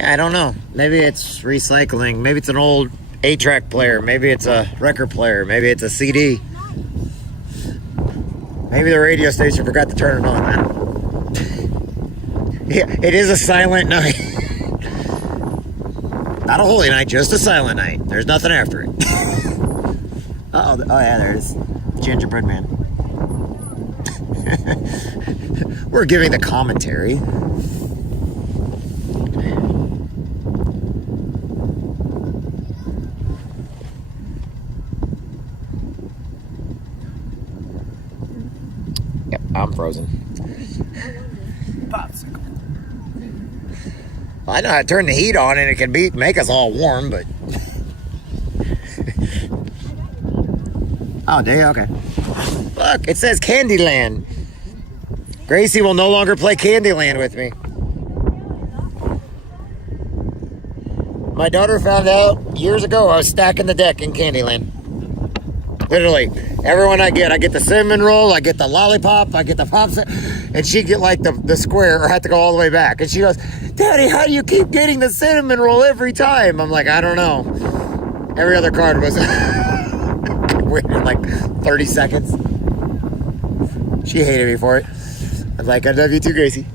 I don't know. Maybe it's recycling. Maybe it's an old 8-track player. Maybe it's a record player. Maybe it's a CD. Maybe the radio station forgot to turn it on. I don't know. Yeah, it is a silent night. Not a holy night, just a silent night. There's nothing after it. Uh-oh. Oh, yeah, there's Gingerbread Man. We're giving the commentary. Yep, I'm frozen. Popsicle. I know how to turn the heat on and it can make us all warm, but... Oh, there, okay. Look, it says Candyland. Gracie will no longer play Candyland with me. My daughter found out years ago I was stacking the deck in Candyland. Literally, everyone I get the cinnamon roll, I get the lollipop, I get the pops, and she get like the square or have to go all the way back. And she goes, Daddy, how do you keep getting the cinnamon roll every time? I'm like, I don't know. Every other card was waiting like 30 seconds. She hated me for it. I was like, I love you too, Gracie.